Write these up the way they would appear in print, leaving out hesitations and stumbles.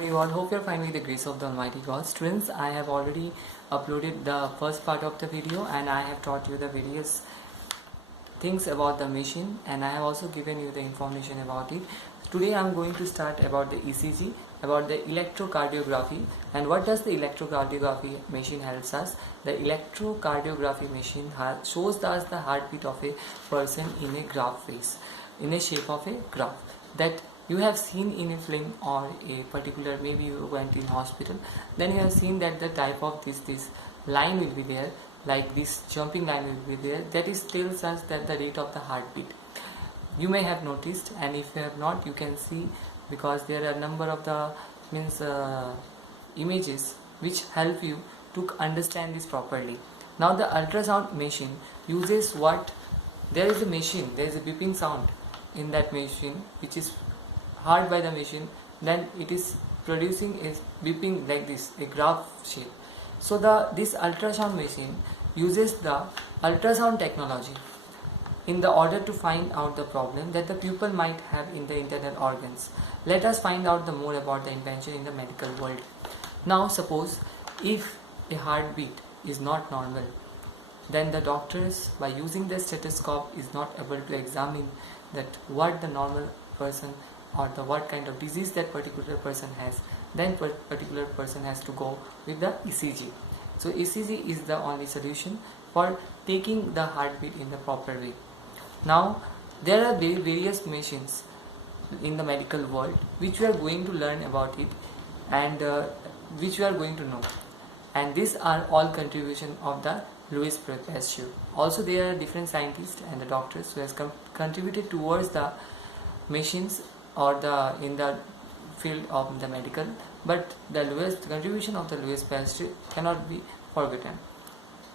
are you all? Hope you're fine with the grace of the Almighty God. Students, I have already uploaded the first part of the video and I have taught you the various things about the machine, and I have also given you the information about it. Today I am going to start about the ECG, about the electrocardiography, and what does the electrocardiography machine helps us. The electrocardiography machine shows us the heartbeat of a person in a graph face, in a shape of a graph that you have seen in a film or a particular, maybe you went in hospital, then you have seen that the type of this line will be there, like this jumping line will be there, that is tells us that the rate of the heartbeat. You may have noticed, and if you have not, you can see, because there are a number of the images which help you to understand this properly. Now the ultrasound machine uses what? There is a machine, there is a beeping sound in that machine which is heard by the machine, then it is producing a beeping like this, a graph shape. So this ultrasound machine uses the ultrasound technology in the order to find out the problem that the pupil might have in the internal organs. Let us find out the more about the invention in the medical world. Now suppose if a heartbeat is not normal, then the doctors, by using the stethoscope, is not able to examine that what the normal person or the what kind of disease that particular person has. Then particular person has to go with the ECG. So ECG is the only solution for taking the heartbeat in the proper way. Now there are various machines in the medical world which we are going to learn about it, and which we are going to know, and these are all contribution of the Louis Pasteur. Also there are different scientists and the doctors who has contributed towards the machines or in the field of the medical, but the contribution of the Louis Pasteur cannot be forgotten.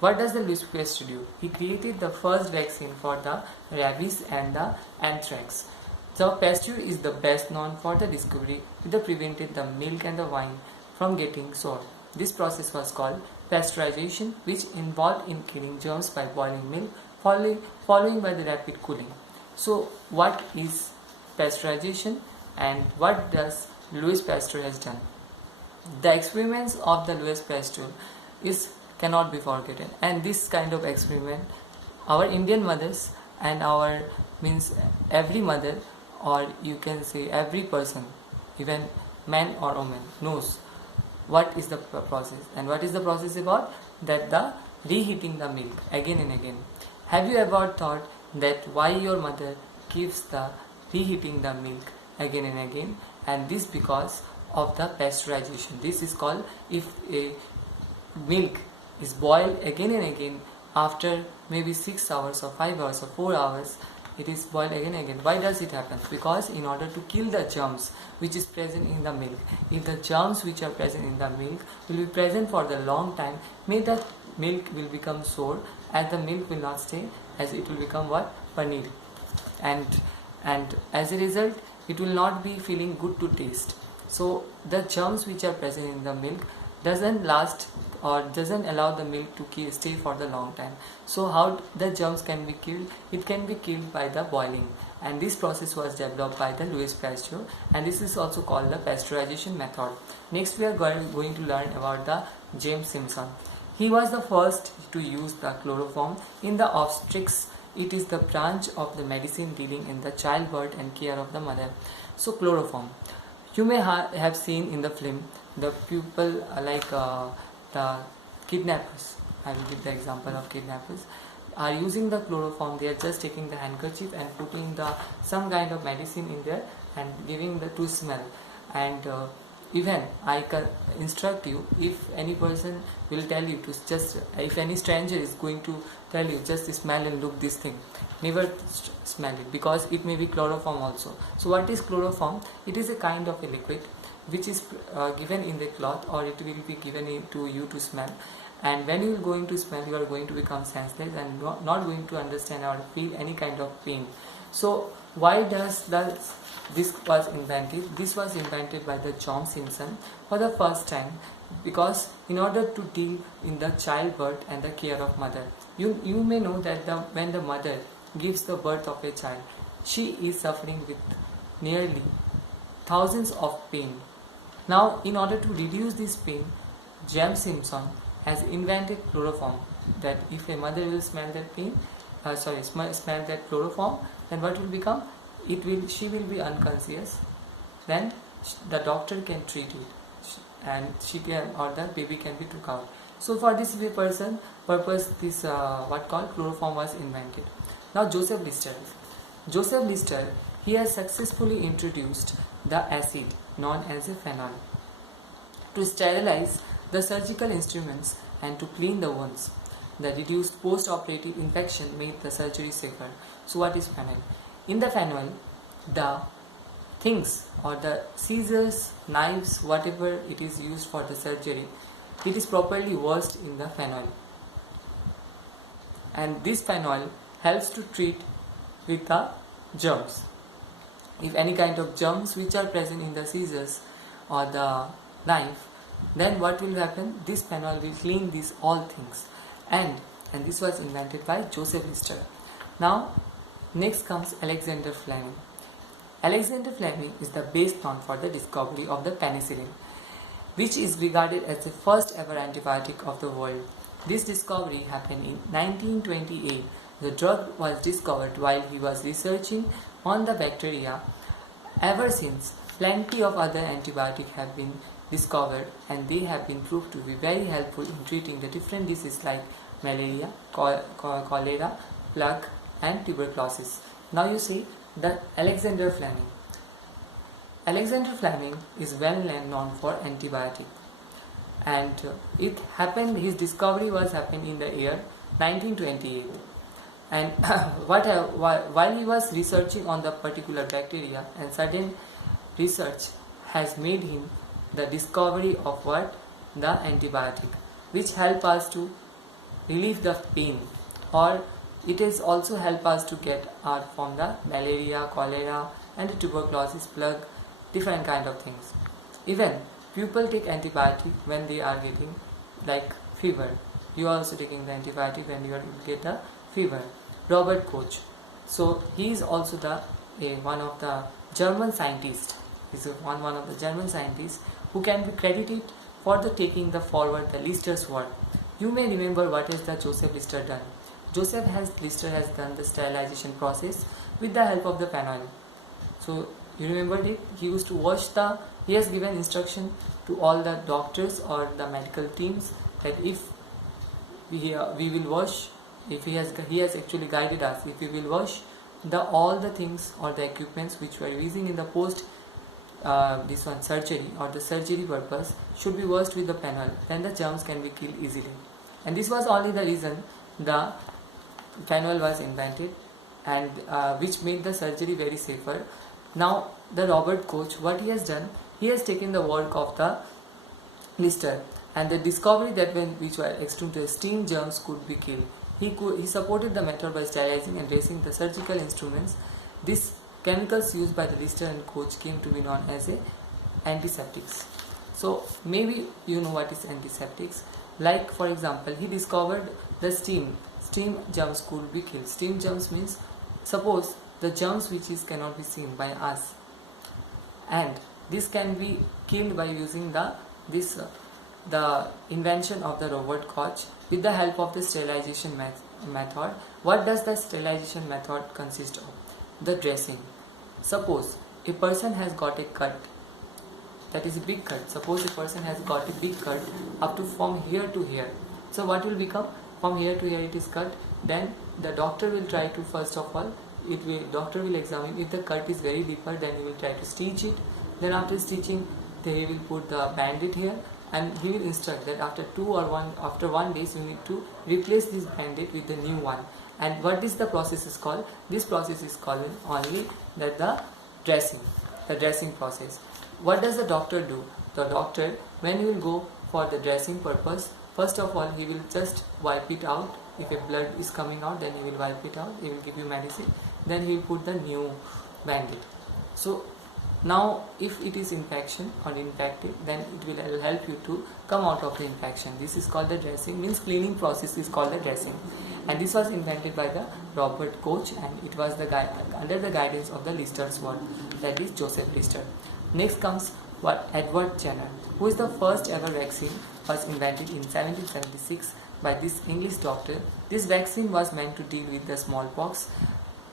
What does the Louis Pasteur do? He created the first vaccine for the rabies and the anthrax. So Pasteur is the best known for the discovery that prevented the milk and the wine from getting sour. This process was called pasteurization, which involved in killing germs by boiling milk, following by the rapid cooling. So what is pasteurization and what does Louis Pasteur has done? The experiments of the Louis Pasteur cannot be forgotten, and this kind of experiment our Indian mothers and our every mother, or you can say every person, even man or woman, knows what is the process. And what is the process about? That the reheating the milk again and again. Have you ever thought that why your mother keeps the reheating the milk again and again? And this because of the pasteurization. This is called, if a milk is boiled again and again after maybe 6 hours or 5 hours or 4 hours, it is boiled again and again. Why does it happen? Because in order to kill the germs which is present in the milk, if the germs which are present in the milk will be present for the long time, may that milk will become sour, and the milk will not stay, as it will become what? Paneer. And as a result, it will not be feeling good to taste. So the germs which are present in the milk doesn't last or doesn't allow the milk to stay for the long time. So how the germs can be killed? It can be killed by the boiling, and this process was developed by the Louis Pasteur, and this is also called the pasteurization method. Next we are going to learn about the James Simpson. He was the first to use the chloroform in the obstetrics. It is the branch of the medicine dealing in the childbirth and care of the mother. So chloroform, you may have seen in the film the people the kidnappers, I will give the example of kidnappers, are using the chloroform. They are just taking the handkerchief and putting some kind of medicine in there and giving the to smell. And even I can instruct you, if any person will tell you to just, if any stranger is going to tell you just smell and look this thing, never smell it, because it may be chloroform also. So what is chloroform? It is a kind of a liquid which is given in the cloth, or it will be given to you to smell, and when you are going to smell, you are going to become senseless and not going to understand or feel any kind of pain. So why does this was invented? This was invented by the James Simpson for the first time, because in order to deal in the childbirth and the care of mother, you may know that when the mother gives the birth of a child, she is suffering with nearly thousands of pain Now, in order to reduce this pain, James Simpson has invented chloroform. That if a mother will smell that smell that chloroform, then what will become? She will be unconscious. Then the doctor can treat it, and the baby can be took out. So for this purpose, this what called chloroform was invented. Now Joseph Lister, he has successfully introduced the acid known as a phenol to sterilize the surgical instruments and to clean the wounds. The reduced post-operative infection made the surgery safer. So what is phenol? In the phenol, the things or the scissors, knives, whatever it is used for the surgery, it is properly washed in the phenol. And this phenol helps to treat with the germs. If any kind of germs which are present in the scissors or the knife, then what will happen? This phenol will clean these all things. And this was invented by Joseph Lister. Now, next comes Alexander Fleming. Alexander Fleming is the best known for the discovery of the penicillin, which is regarded as the first ever antibiotic of the world. This discovery happened in 1928. The drug was discovered while he was researching on the bacteria. Ever since, plenty of other antibiotics have been discovered, and they have been proved to be very helpful in treating the different diseases like malaria, cholera, plague, and tuberculosis. Now you see that Alexander Fleming. Alexander Fleming is well known for antibiotic, and his discovery was happened in the year 1928. And while he was researching on the particular bacteria, and sudden research has made him the discovery of the antibiotic, which help us to relieve the pain, or it is also help us to get out from the malaria, cholera, and the tuberculosis, plague, different kind of things. Even people take antibiotic when they are getting like fever. You are also taking the antibiotic when you are get the fever. Robert Koch. So he is also one of the German scientists. He is one of the German scientists who can be credited for taking forward the Lister's work. You may remember what is the Joseph Lister done. Lister has done the sterilization process with the help of the phenol. So you remember it? He used to wash he has given instruction to all the doctors or the medical teams that if we will wash, if he has actually guided us, if we will wash all the things or the equipments which we are using in the surgery or the surgery purpose should be washed with the phenol, then the germs can be killed easily. And this was only the reason the phenol was invented, and which made the surgery very safer. Now the Robert Koch, what he has done, he has taken the work of the Lister and the discovery that which were extreme steam germs could be killed. He supported the method by sterilizing and dressing the surgical instruments. These chemicals used by the Lister and Koch came to be known as antiseptics. So maybe you know what is antiseptics. Like for example, he discovered the steam germs could be killed. Steam germs means suppose the germs which cannot be seen by us, and this can be killed by using the invention of the Robert Koch with the help of the sterilization method. What does the sterilization method consist of? The dressing. Suppose a person has got a cut, that is a big cut. Suppose a person has got a big cut up to from here to here. So what will become? From here to here it is cut. Then the doctor will try to, first of all, doctor will examine. If the cut is very deeper, then he will try to stitch it. Then after stitching, he will put the bandage here, and he will instruct that after 1 day you need to replace this bandage with the new one. And what is the process is called? This process is called only the dressing process. What does the doctor do? The doctor, when he will go for the dressing purpose, first of all he will just wipe it out. If a blood is coming out, then he will wipe it out. He will give you medicine. Then he will put the new bandage. So now if it is infection or infected, then it will help you to come out of the infection. This is called the dressing, means cleaning process is called the dressing. And this was invented by the Robert Koch, and it was under the guidance of the Lister's work, that is Joseph Lister. Next comes Edward Jenner, who is the first ever vaccine, was invented in 1776 by this English doctor. This vaccine was meant to deal with the smallpox.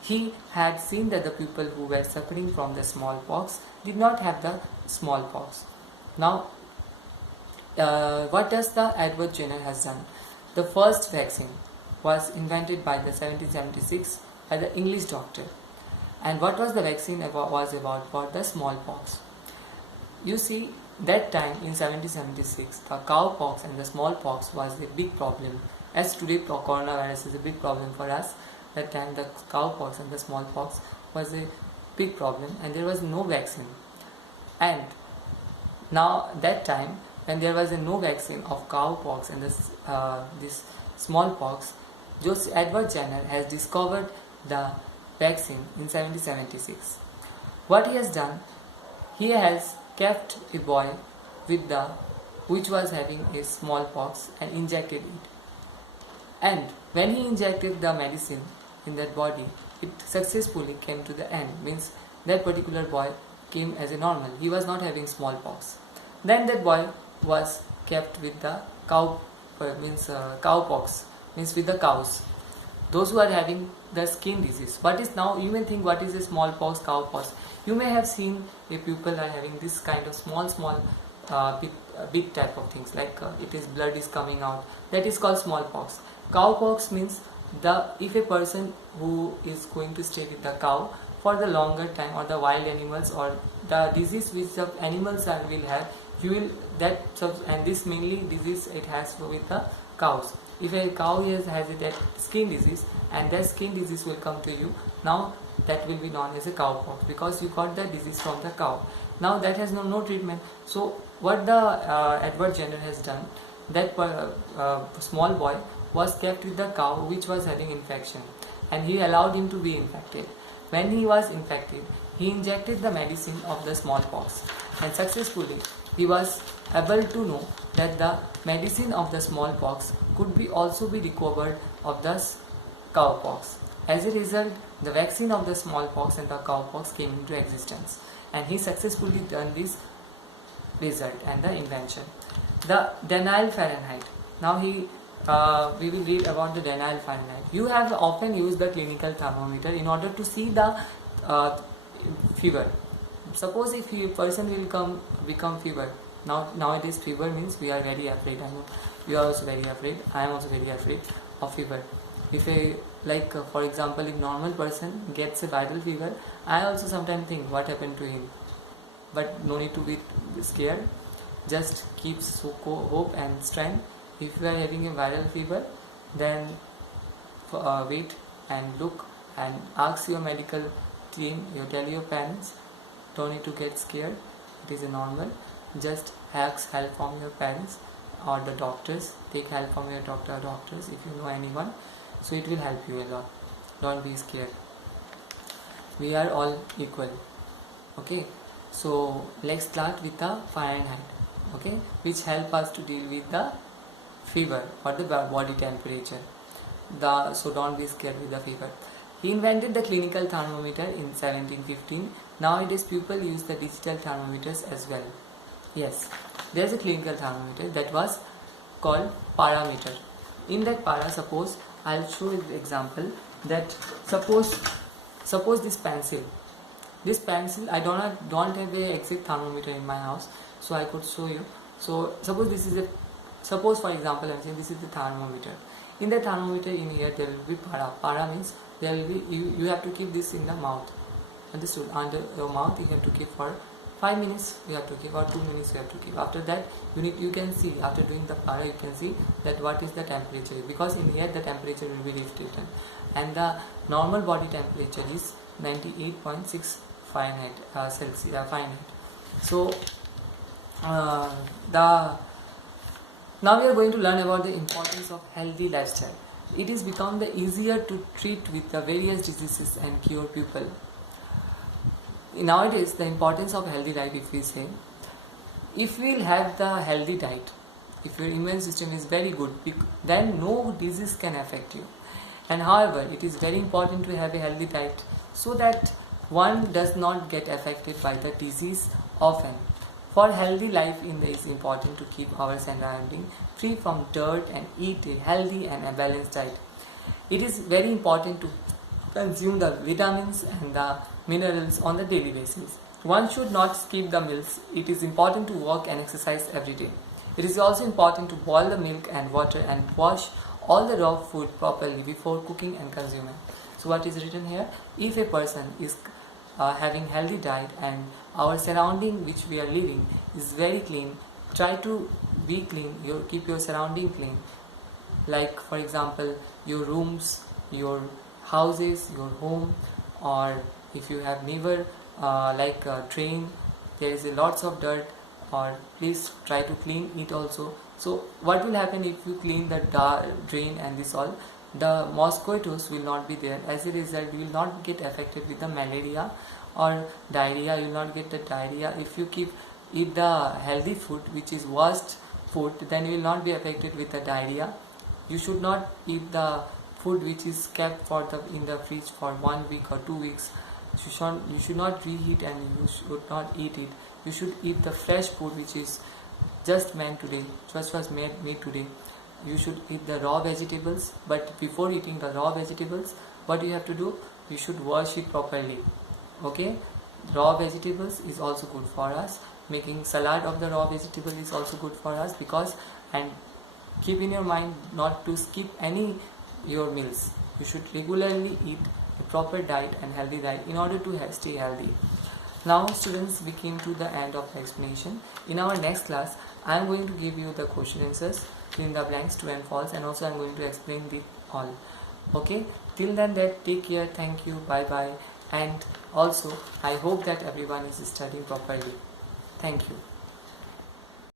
He had seen that the people who were suffering from the smallpox did not have the smallpox. Now, what does the Edward Jenner has done? The first vaccine was invented by the 1776 by the English doctor. And what was the vaccine was about for the smallpox? You see, that time in 1776, the cowpox and the smallpox was a big problem. As today, coronavirus is a big problem for us. That time, the cowpox and the smallpox was a big problem, and there was no vaccine. And now, that time, when there was no vaccine of cowpox and this smallpox, Edward Jenner has discovered the vaccine in 1776. What he has done, he has kept a boy which was having a smallpox and injected it. And when he injected the medicine in that body, it successfully came to the end. Means that particular boy came as a normal. He was not having smallpox. Then that boy was kept with the cowpox, means with the cows. Those who are having the skin disease. What is now, you may think, what is a smallpox, cowpox? You may have seen a people are having this kind of small big type of things, like blood is coming out. That is called smallpox. Cowpox means if a person who is going to stay with the cow for the longer time, or the wild animals, or the disease which the animals will have, and this mainly disease it has with the cows. If a cow has that skin disease, and that skin disease will come to you, now that will be known as a cowpox, because you got that disease from the cow. Now that has no treatment. So what the Edward Jenner has done, that small boy was kept with the cow which was having infection, and he allowed him to be infected. When he was infected, he injected the medicine of the smallpox, and successfully he was able to know that the medicine of the smallpox could also be recovered of the cowpox. As a result, the vaccine of the smallpox and the cowpox came into existence, and he successfully done this result and the invention. The Daniel Fahrenheit. Now we will read about the Daniel Fahrenheit. You have often used the clinical thermometer in order to see the fever. Suppose if a person will become fever. Nowadays fever means we are very afraid. I know you are also very afraid. I am also very afraid of fever. If for example, if normal person gets a viral fever, I also sometimes think what happened to him. But no need to be scared. Just keep hope and strength. If you are having a viral fever, then wait and look and ask your medical team. You tell your parents. Don't need to get scared. It is a normal. Just ask help from your parents or the doctors. Take help from your doctors if you know anyone. So it will help you a lot. Don't be scared. We are all equal. Okay. So let's start with the Fahrenheit. Okay, which help us to deal with the fever or the body temperature. So don't be scared with the fever. He invented the clinical thermometer in 1715. Nowadays people use the digital thermometers as well. Yes, there is a clinical thermometer that was called parameter. In that suppose I'll show you the example that suppose this pencil I don't have a exact thermometer in my house, so I could show you. So suppose for example I'm saying this is the thermometer. In the thermometer, in here there will be para means there will be you have to keep this in the mouth. Understood? Under your mouth you have to keep for 5 minutes, you have to keep, or 2 minutes you have to keep. After that you can see, after doing the para, you can see that what is the temperature, because in here the temperature will be written, and the normal body temperature is 98.6 Fahrenheit Celsius Fahrenheit. So now we are going to learn about the importance of healthy lifestyle. It is become the easier to treat with the various diseases and cure people. Nowadays, the importance of healthy diet, if we say, if we will have the healthy diet, if your immune system is very good, then no disease can affect you. And however, it is very important to have a healthy diet so that one does not get affected by the disease often. For healthy life, it is important to keep our surrounding free from dirt and eat a healthy and a balanced diet. It is very important to consume the vitamins and the minerals on the daily basis. One should not skip the meals. It is important to walk and exercise every day. It is also important to boil the milk and water and wash all the raw food properly before cooking and consuming. So what is written here? If a person is having healthy diet and our surrounding which we are living is very clean, try to be clean. Keep your surrounding clean. Like for example, your rooms, your houses, your home, or if you have never like a drain, there is a lots of dirt, or please try to clean it also. So what will happen if you clean the drain and this all? The mosquitoes will not be there. As a result, you will not get affected with the malaria or diarrhea. You will not get the diarrhea. If you eat the healthy food, which is washed food, then you will not be affected with the diarrhea. You should not eat the food which is kept in the fridge for 1 week or 2 weeks. You should not reheat and you should not eat it. You should eat the fresh food which is just was made today. You should eat the raw vegetables, but before eating the raw vegetables, what you have to do? You should wash it properly. Okay, raw vegetables is also good for us. Making salad of the raw vegetable is also good for us, because, and keep in your mind not to skip any your meals. You should regularly eat a proper diet and healthy diet in order to stay healthy. Now students, we came to the end of the explanation. In our next class, I am going to give you the question answers, fill in the blanks, true and false, and also I am going to explain the all. Okay, till then, take care, thank you, bye bye, and also I hope that everyone is studying properly. Thank you.